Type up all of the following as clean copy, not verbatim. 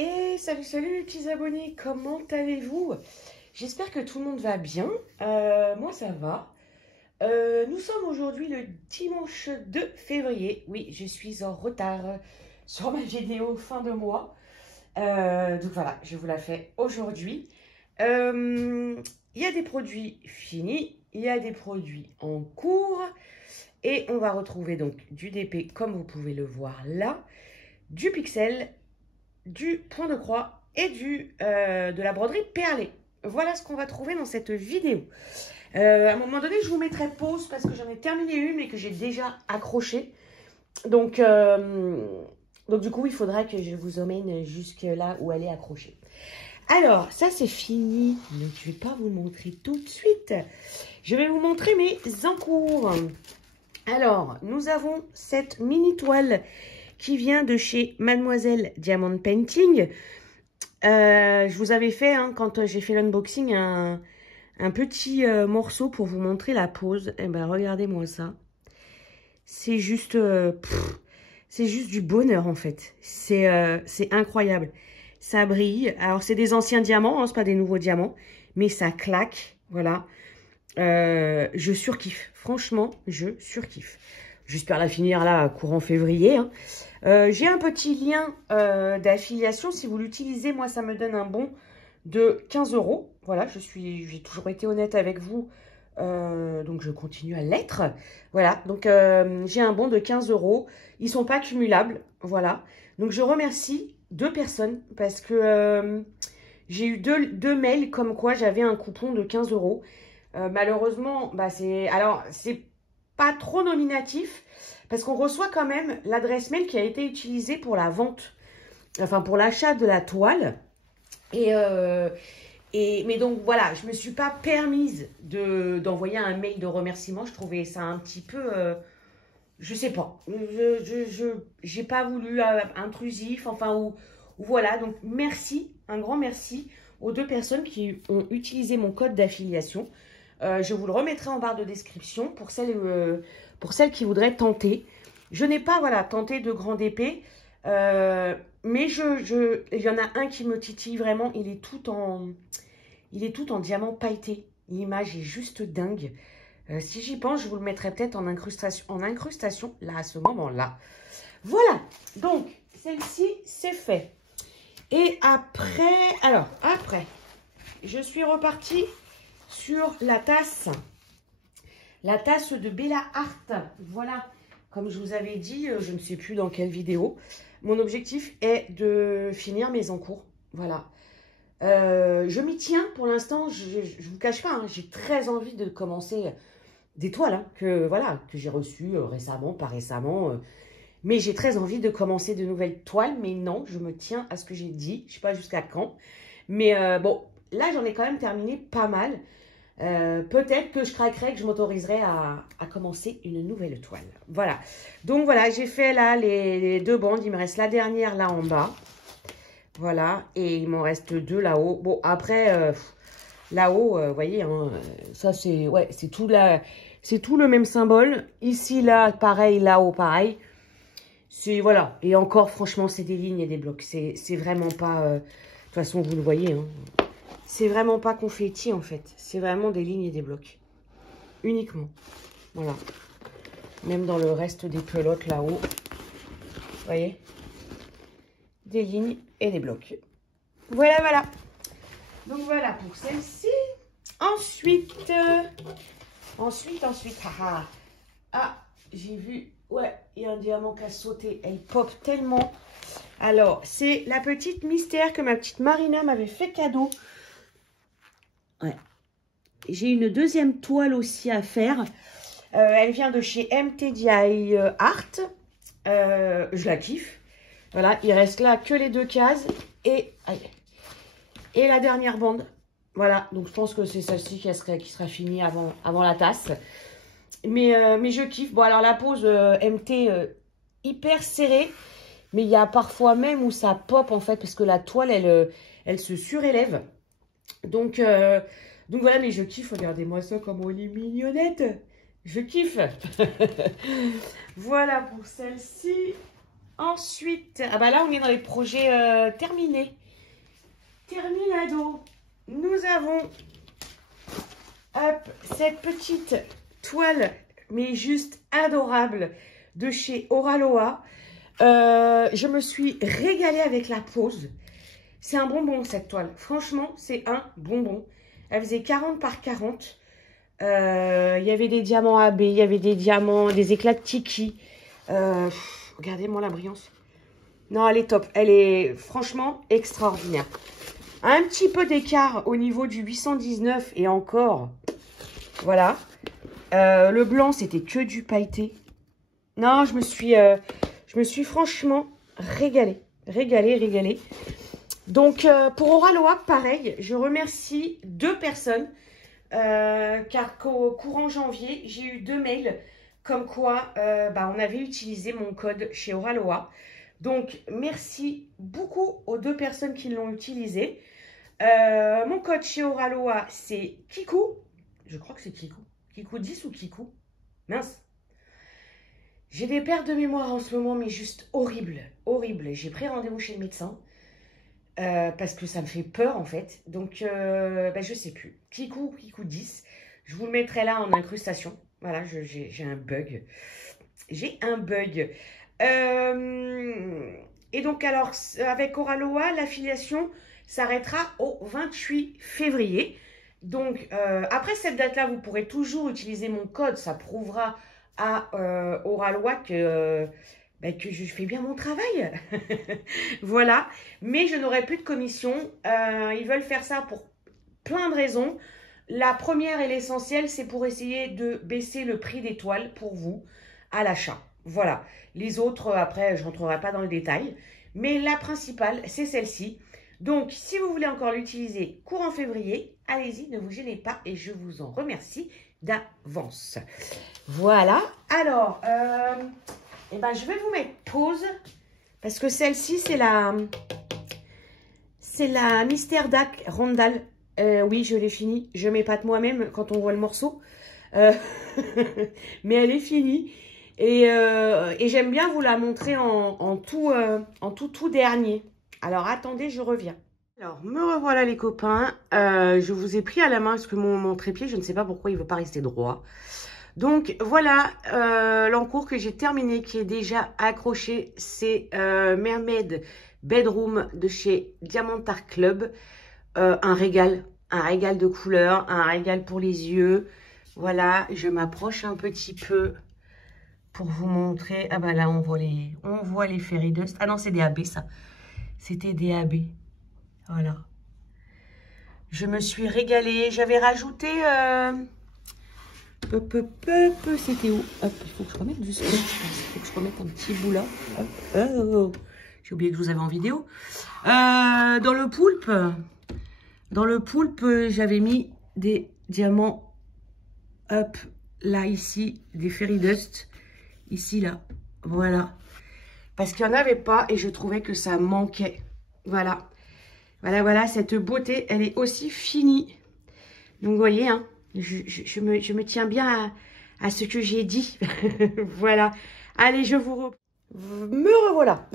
Et salut les petits abonnés, comment allez-vous? J'espère que tout le monde va bien. Moi ça va. Nous sommes aujourd'hui le dimanche 2 février. Oui, je suis en retard sur ma vidéo fin de mois. Donc voilà, je vous la fais aujourd'hui. Il y a des produits finis, il y a des produits en cours. Et on va retrouver donc du DP comme vous pouvez le voir là, du pixel, du point de croix et de la broderie perlée. Voilà ce qu'on va trouver dans cette vidéo. À un moment donné, je vous mettrai pause parce que j'en ai terminé une mais que j'ai déjà accroché. Donc du coup, il faudra que je vous emmène jusque là où elle est accrochée. Alors, ça c'est fini, mais je ne vais pas vous le montrer tout de suite. Je vais vous montrer mes encours. Alors, nous avons cette mini toile qui vient de chez Mademoiselle Diamond Painting. Je vous avais fait, quand j'ai fait l'unboxing, un petit morceau pour vous montrer la pose. Eh ben, regardez-moi ça. C'est juste, c'est juste du bonheur, en fait. C'est incroyable. Ça brille. Alors, c'est des anciens diamants, c'est pas des nouveaux diamants. Mais ça claque, voilà. Je surkiffe. Franchement, je surkiffe. J'espère la finir là, courant février. J'ai un petit lien d'affiliation. Si vous l'utilisez, moi, ça me donne un bon de 15 €. Voilà, j'ai toujours été honnête avec vous. Donc, je continue à l'être. Voilà, donc j'ai un bon de 15 €. Ils ne sont pas cumulables. Voilà. Donc, je remercie 2 personnes parce que j'ai eu deux mails comme quoi j'avais un coupon de 15 €. Malheureusement, bah, c'est pas trop nominatif parce qu'on reçoit quand même l'adresse mail qui a été utilisée pour la vente, enfin pour l'achat de la toile. Mais donc voilà, je me suis pas permise d'envoyer un mail de remerciement. Je trouvais ça un petit peu, je sais pas, j'ai pas voulu intrusif, enfin ou voilà. Donc merci, un grand merci aux 2 personnes qui ont utilisé mon code d'affiliation. Je vous le remettrai en barre de description pour celles qui voudraient tenter. Je n'ai pas tenté de grande épée, mais il y en a un qui me titille vraiment. Il est tout en diamant pailleté. L'image est juste dingue. Si j'y pense, je vous le mettrai peut-être en incrustation là à ce moment-là. Voilà, donc celle-ci c'est fait. Et après, je suis repartie sur la tasse de Bella Art. Voilà, comme je vous avais dit, je ne sais plus dans quelle vidéo, mon objectif est de finir mes encours. Voilà, je m'y tiens pour l'instant. Je vous cache pas, j'ai très envie de commencer des toiles que j'ai reçues récemment, pas récemment, mais j'ai très envie de commencer de nouvelles toiles. Mais non, je me tiens à ce que j'ai dit. Je sais pas jusqu'à quand, mais bon, là j'en ai quand même terminé pas mal. Peut-être que je craquerai, que je m'autoriserai à commencer une nouvelle toile. Voilà. Donc voilà, j'ai fait là les 2 bandes. Il me reste la dernière là en bas. Voilà. Et il m'en reste 2 là-haut. Bon, après, là-haut, vous voyez, ça c'est tout le même symbole. Ici, là, pareil, là-haut, pareil. C'est, voilà. Et encore, franchement, c'est des lignes et des blocs. C'est vraiment pas... de toute façon, vous le voyez, c'est vraiment pas confetti en fait. C'est vraiment des lignes et des blocs. Uniquement. Voilà. Même dans le reste des pelotes là-haut. Vous voyez? Des lignes et des blocs. Voilà. Donc voilà pour celle-ci. Ensuite. J'ai vu. Ouais, il y a un diamant qui a sauté. Elle pop tellement. Alors, c'est la petite mystère que ma petite Marina m'avait fait cadeau. Ouais. J'ai une deuxième toile aussi à faire. Elle vient de chez MTDI Art. Je la kiffe. Voilà, il reste là que les 2 cases et la dernière bande. Voilà, donc je pense que c'est celle-ci qui sera finie avant la tasse. Mais je kiffe. Bon, alors la pose MT hyper serrée. Mais il y a parfois même où ça pop en fait parce que la toile, elle se surélève. Donc voilà, mais je kiffe. Regardez-moi ça, comme elle est mignonnette. Je kiffe. Voilà pour celle-ci. Ensuite, ah bah là, on est dans les projets terminés. Terminado. Nous avons hop, cette petite toile, mais juste adorable, de chez Oraloa. Je me suis régalée avec la pose. C'est un bonbon, cette toile. Franchement, c'est un bonbon. Elle faisait 40 par 40. Il y avait des diamants AB, il y avait des diamants, des éclats de tiki. Regardez-moi la brillance. Non, elle est top. Elle est franchement extraordinaire. Un petit peu d'écart au niveau du 819 et encore. Voilà. Le blanc, c'était que du pailleté. Non, je me suis franchement régalée. Régalée. Donc, pour Oraloa, pareil, je remercie 2 personnes. Car au courant janvier, j'ai eu 2 mails comme quoi on avait utilisé mon code chez Oraloa. Donc, merci beaucoup aux 2 personnes qui l'ont utilisé. Mon code chez Oraloa, c'est Kikou. Je crois que c'est Kikou. Kikou 10 ou Kikou? Mince. J'ai des pertes de mémoire en ce moment, mais juste horrible. J'ai pris rendez-vous chez le médecin. Parce que ça me fait peur en fait. Donc, je sais plus. Kikou 10. Je vous le mettrai là en incrustation. Voilà, j'ai un bug. Et donc, alors, avec Oraloa, l'affiliation s'arrêtera au 28 février. Donc, après cette date-là, vous pourrez toujours utiliser mon code. Ça prouvera à Oraloa que je fais bien mon travail. Voilà. Mais je n'aurai plus de commission. Ils veulent faire ça pour plein de raisons. La première et l'essentiel, c'est pour essayer de baisser le prix des toiles pour vous à l'achat. Voilà. Les autres, après, je ne rentrerai pas dans le détail. Mais la principale, c'est celle-ci. Donc, si vous voulez encore l'utiliser courant février, allez-y, ne vous gênez pas et je vous en remercie d'avance. Voilà. Alors, je vais vous mettre pause parce que celle-ci, c'est la Mystère Dac Rondal. Oui, je l'ai finie. Je m'épate moi-même quand on voit le morceau. Mais elle est finie. Et j'aime bien vous la montrer en tout dernier. Alors, attendez, je reviens. Alors, me revoilà les copains. Je vous ai pris à la main parce que mon trépied, je ne sais pas pourquoi il ne veut pas rester droit. Donc, voilà l'encours que j'ai terminé, qui est déjà accroché. C'est Mermaid Bedroom de chez Diamond Art Club. Un régal de couleurs, un régal pour les yeux. Voilà, je m'approche un petit peu pour vous montrer. Ah bah là, on voit les fairy dust. Ah non, c'est des AB, ça. C'était des AB. Voilà. Je me suis régalée. J'avais rajouté... C'était où? Hop, il faut que je remette juste... Il faut que je remette un petit bout là. J'ai oublié que je vous avais en vidéo. Dans le poulpe, j'avais mis des diamants. Hop, là, ici, des fairy dust. Ici, là. Voilà. Parce qu'il n'y en avait pas et je trouvais que ça manquait. Voilà. Voilà, cette beauté, elle est aussi finie. Donc, vous voyez, hein, je me tiens bien à ce que j'ai dit. Voilà. Allez, me revoilà.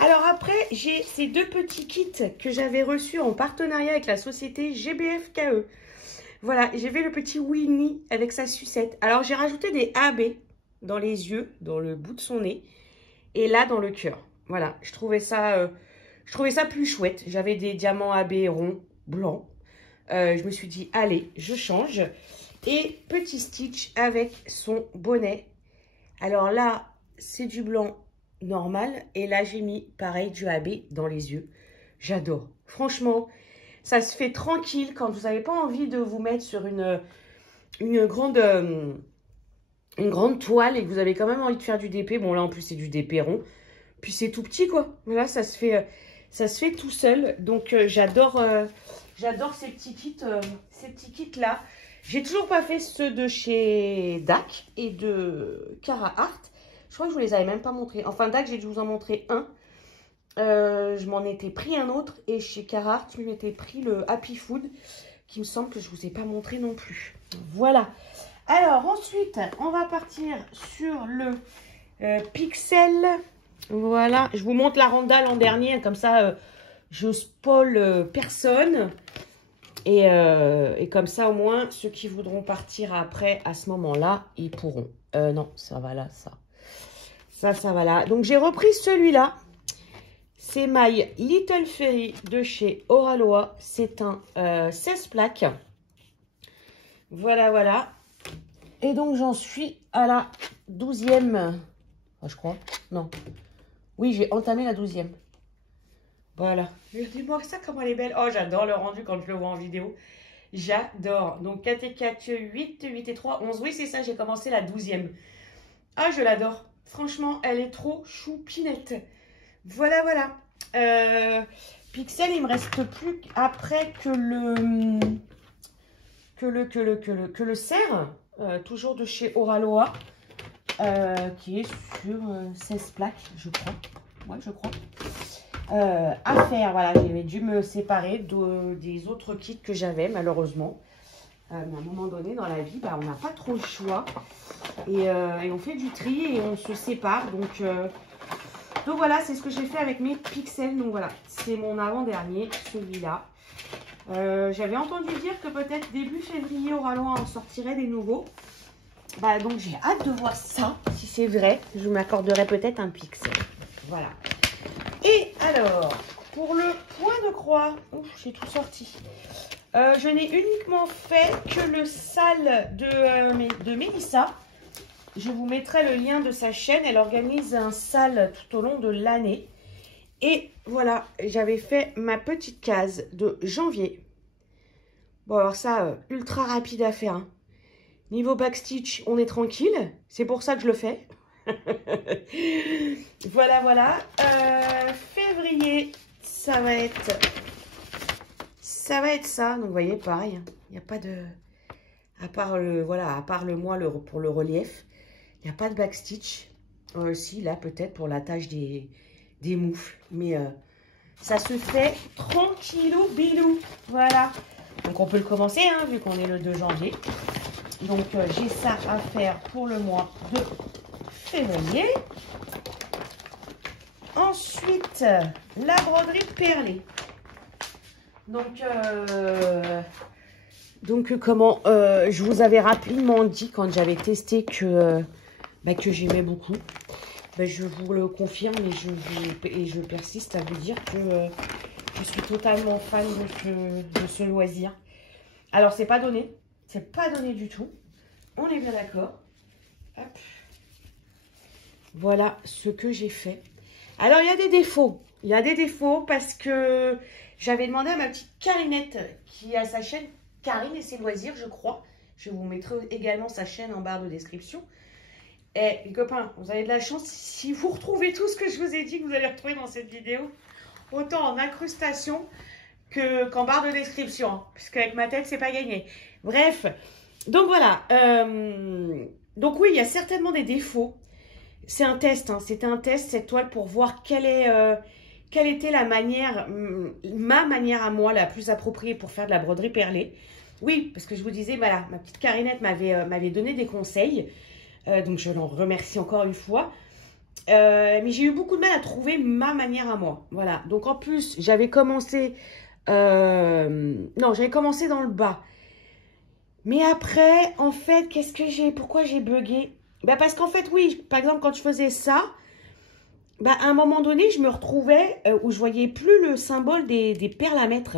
Alors après, j'ai ces 2 petits kits que j'avais reçus en partenariat avec la société GBFKE. Voilà, j'ai vu le petit Winnie avec sa sucette. Alors, j'ai rajouté des AB dans les yeux, dans le bout de son nez. Et là, dans le cœur. Voilà, je trouvais ça plus chouette. J'avais des diamants AB ronds, blancs. Je me suis dit, allez, je change. Et petit Stitch avec son bonnet. Alors là, c'est du blanc normal. Et là, j'ai mis, pareil, du AB dans les yeux. J'adore. Franchement, ça se fait tranquille quand vous n'avez pas envie de vous mettre sur une grande toile et que vous avez quand même envie de faire du DP. Bon, là, en plus, c'est du DP rond. Puis, c'est tout petit, quoi. Voilà, ça se fait tout seul. Donc, j'adore ces petits kits-là. J'ai toujours pas fait ceux de chez DAC et de Cara Art. Je crois que je vous les avais même pas montrés. Enfin, DAC, j'ai dû vous en montrer un. Je m'en étais pris un autre. Et chez Cara Art, je m'étais pris le Happy Food, qui me semble que je vous ai pas montré non plus. Voilà. Alors, ensuite, on va partir sur le Pixel Voilà, je vous montre la Randa l'an dernier, comme ça je spoil personne. Et comme ça, au moins, ceux qui voudront partir après, à ce moment-là, ils pourront. Non, ça va là, ça. Ça va là. Donc, j'ai repris celui-là. C'est My Little Fairy de chez Oraloa. C'est un 16 plaques. Voilà, voilà. Et donc, j'en suis à la 12e. Oh, je crois. Non. Oui, j'ai entamé la 12e. Voilà. Dis-moi ça, comment elle est belle. Oh, j'adore le rendu quand je le vois en vidéo. J'adore. Donc, 4 et 4, 8, 8 et 3, 11. Oui, c'est ça, j'ai commencé la 12e. Ah, je l'adore. Franchement, elle est trop choupinette. Voilà, voilà. Pixel, il me reste plus après que le cerf, toujours de chez Oraloa, qui est sur 16 plaques, je crois. Ouais, je crois. À faire, voilà, j'avais dû me séparer des autres kits que j'avais, malheureusement. Mais à un moment donné, dans la vie, bah, on n'a pas trop le choix. Et on fait du tri et on se sépare. Donc voilà, c'est ce que j'ai fait avec mes pixels. Donc voilà, c'est mon avant-dernier, celui-là. J'avais entendu dire que peut-être début février, Oraloa en sortirait des nouveaux. Bah, donc j'ai hâte de voir ça. Si c'est vrai, je m'accorderai peut-être un pixel. Voilà. Et alors, pour le point de croix, j'ai tout sorti. Je n'ai uniquement fait que le sale de Mélissa. Je vous mettrai le lien de sa chaîne. Elle organise un sale tout au long de l'année. Et voilà, j'avais fait ma petite case de janvier. Bon, alors ça, ultra rapide à faire. Hein. Niveau backstitch, on est tranquille. C'est pour ça que je le fais. Voilà, voilà. Février, ça va être ça. Donc, vous voyez, pareil. Il n'y a pas de... À part le mois pour le relief. Il n'y a pas de backstitch. Si, là, peut-être pour la tâche des moufles. Mais ça se fait tranquillou bilou. Voilà. Donc, on peut le commencer, hein, vu qu'on est le 2 janvier. Donc, j'ai ça à faire pour le mois de février. Ensuite, la broderie perlée. Donc comment je vous avais rapidement dit quand j'avais testé que j'aimais beaucoup. Je vous le confirme et je persiste à vous dire que je suis totalement fan de ce loisir. Alors, c'est pas donné. C'est pas donné du tout. On est bien d'accord. Hop. Voilà ce que j'ai fait. Alors, il y a des défauts. Il y a des défauts parce que j'avais demandé à ma petite Karinette qui a sa chaîne Karine et ses loisirs, je crois. Je vous mettrai également sa chaîne en barre de description. Et les copains, vous avez de la chance. Si vous retrouvez tout ce que je vous ai dit que vous allez retrouver dans cette vidéo, autant en incrustation qu'en barre de description. Hein, parce qu'avec ma tête, c'est pas gagné. Bref, donc voilà. Donc oui, il y a certainement des défauts. C'est un test, hein, c'était un test cette toile pour voir quelle était ma manière à moi la plus appropriée pour faire de la broderie perlée. Oui, parce que je vous disais, voilà, ma petite Karinette m'avait donné des conseils, donc je l'en remercie encore une fois. Mais j'ai eu beaucoup de mal à trouver ma manière à moi. Voilà, donc en plus, j'avais commencé, j'avais commencé dans le bas. Mais après, en fait, pourquoi j'ai bugué? Parce qu'en fait, oui, par exemple, quand je faisais ça, à un moment donné, je me retrouvais où je voyais plus le symbole des perles à mettre.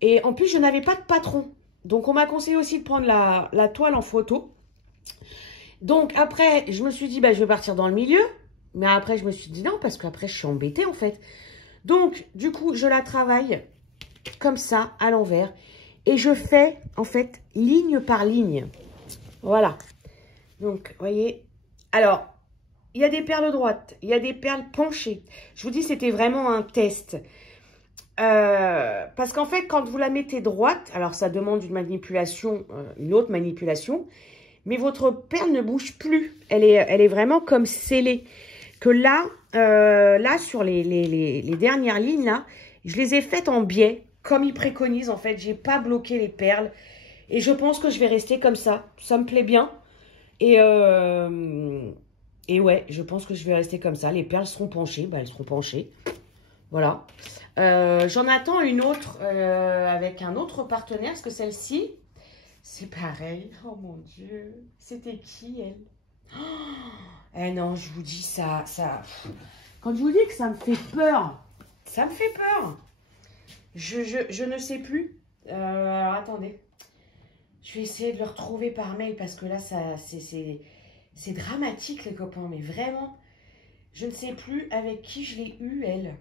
Et en plus, je n'avais pas de patron. Donc, on m'a conseillé aussi de prendre la toile en photo. Donc, après, je me suis dit, je vais partir dans le milieu. Mais après, je me suis dit non, parce qu'après, je suis embêtée, en fait. Donc, du coup, je la travaille comme ça, à l'envers. Et je fais, en fait, ligne par ligne. Voilà. Donc, vous voyez. Alors, il y a des perles droites, il y a des perles penchées. Je vous dis, c'était vraiment un test. Parce qu'en fait, quand vous la mettez droite, alors ça demande une manipulation, une autre manipulation. Mais votre perle ne bouge plus. Elle est vraiment comme scellée. Que là, sur les dernières lignes, là, je les ai faites en biais. Comme ils préconisent, en fait, j'ai pas bloqué les perles. Et je pense que je vais rester comme ça. Ça me plaît bien. Et Et ouais, je pense que je vais rester comme ça. Les perles seront penchées. Bah, elles seront penchées. Voilà. J'en attends une autre avec un autre partenaire. Parce que celle-ci, c'est pareil. Oh mon Dieu. C'était qui, elle? Eh non, je vous dis ça. Quand je vous dis que ça me fait peur, ça me fait peur. Je ne sais plus. Alors, attendez. Je vais essayer de le retrouver par mail parce que là, c'est dramatique, les copains. Mais vraiment, je ne sais plus avec qui je l'ai eu, elle.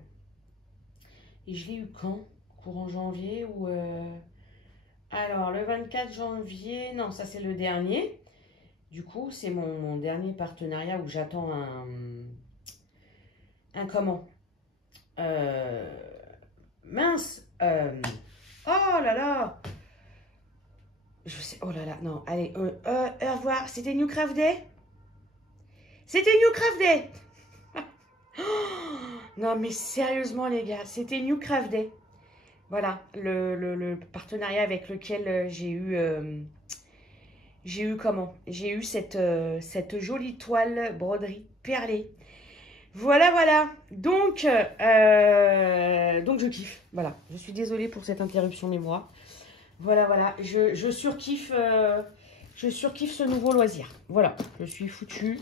Et je l'ai eu quand? Courant janvier ou... Alors, le 24 janvier... Non, ça, c'est le dernier. Du coup, c'est mon dernier partenariat où j'attends un comment? Mince. Oh là là. Je sais. Oh là là. Non. Allez. Au revoir. C'était New Craft Day. C'était New Craft Day. Non mais sérieusement les gars. C'était New Craft Day. Voilà. Le partenariat avec lequel j'ai eu... comment? J'ai eu cette jolie toile broderie perlée. Voilà, voilà. Donc je kiffe. Voilà. Je suis désolée pour cette interruption mémoire. Voilà, voilà. Je surkiffe ce nouveau loisir. Voilà. Je suis foutue.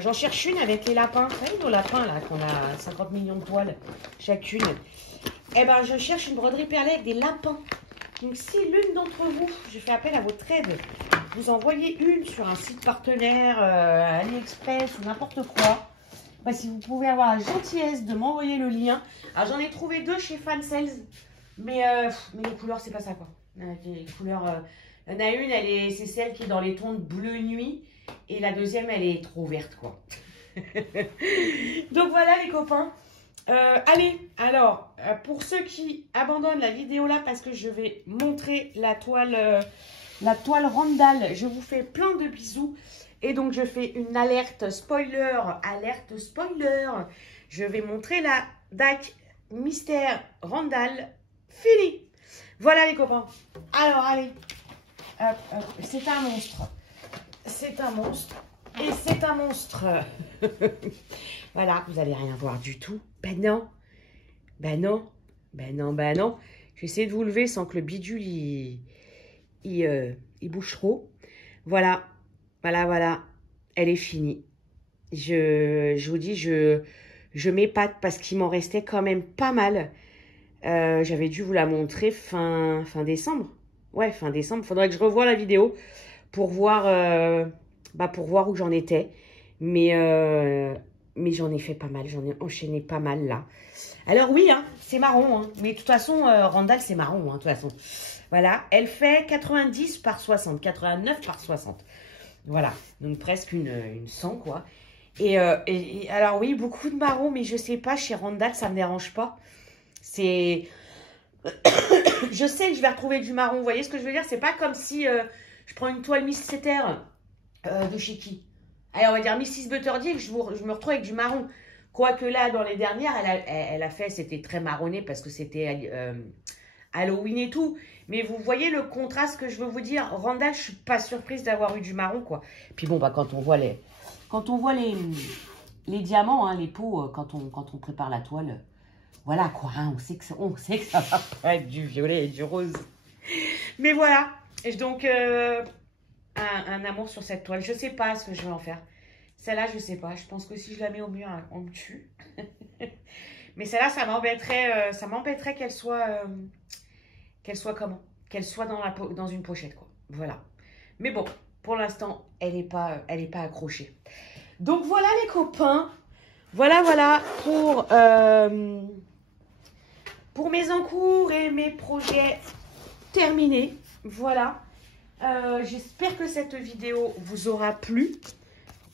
J'en cherche une avec les lapins. Vous savez, nos lapins, là, qu'on a 50 millions de toiles chacune. Eh ben, je cherche une broderie perlée avec des lapins. Donc, si l'une d'entre vous, je fais appel à votre aide, vous envoyez une sur un site partenaire, AliExpress ou n'importe quoi, bah, si vous pouvez avoir la gentillesse de m'envoyer le lien. Alors, j'en ai trouvé deux chez Fansales, mais les couleurs, c'est pas ça, quoi. Les couleurs, il y en a une, c'est celle qui est dans les tons de bleu nuit, et la deuxième, elle est trop verte, quoi. Donc, voilà, les copains. Allez, alors, pour ceux qui abandonnent la vidéo là, parce que je vais montrer la toile Randall, je vous fais plein de bisous. Et donc, je fais une alerte spoiler, Je vais montrer la DAC Mystère Randall fini. Voilà les copains. Alors, allez, hop, hop. C'est un monstre. C'est un monstre. Et c'est un monstre. Voilà, vous n'allez rien voir du tout. Ben non. Ben non. Ben non, ben non. J'essaie de vous lever sans que le bidule, il bouge trop. Voilà. Voilà, voilà. Elle est finie. Je vous dis, je m'épate parce qu'il m'en restait quand même pas mal. J'avais dû vous la montrer fin décembre. Ouais, fin décembre. Faudrait que je revoie la vidéo pour voir, pour voir où j'en étais. Mais j'en ai fait pas mal. J'en ai enchaîné pas mal là. Alors oui, hein, c'est marron. Hein. Mais de toute façon, Randall, c'est marron. Hein, de toute façon. Voilà. Elle fait 90 par 60. 89 par 60. Voilà. Donc presque une 100, quoi. Et alors oui, beaucoup de marron. Mais je sais pas, chez Randall, ça me dérange pas. C'est... je sais que je vais retrouver du marron. Vous voyez ce que je veux dire? C'est pas comme si je prends une toile Miss Setter de chez qui? Allez, on va dire Mrs. Butterdick et que je me retrouve avec du marron. Quoique là, dans les dernières, elle a fait, c'était très marronné parce que c'était Halloween et tout. Mais vous voyez le contraste que je veux vous dire. Randall, je suis pas surprise d'avoir eu du marron, quoi. Puis bon, quand on voit les diamants, hein, les pots, quand on prépare la toile, voilà quoi. Hein, on sait que ça va pas être du violet et du rose. Mais voilà. Et donc, un amour sur cette toile. Je sais pas ce que je vais en faire. Celle-là, je sais pas. Je pense que si je la mets au mur, on me tue. Mais celle-là, ça m'embêterait qu'elle soit comment? Qu'elle soit dans une pochette, quoi. Voilà. Mais bon, pour l'instant, elle est pas accrochée. Donc voilà les copains. Voilà pour mes encours et mes projets terminés. Voilà. J'espère que cette vidéo vous aura plu.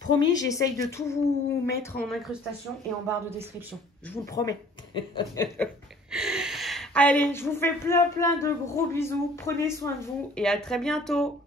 Promis, j'essaye de tout vous mettre en incrustation et en barre de description. Je vous le promets. Allez, je vous fais plein de gros bisous. Prenez soin de vous et à très bientôt.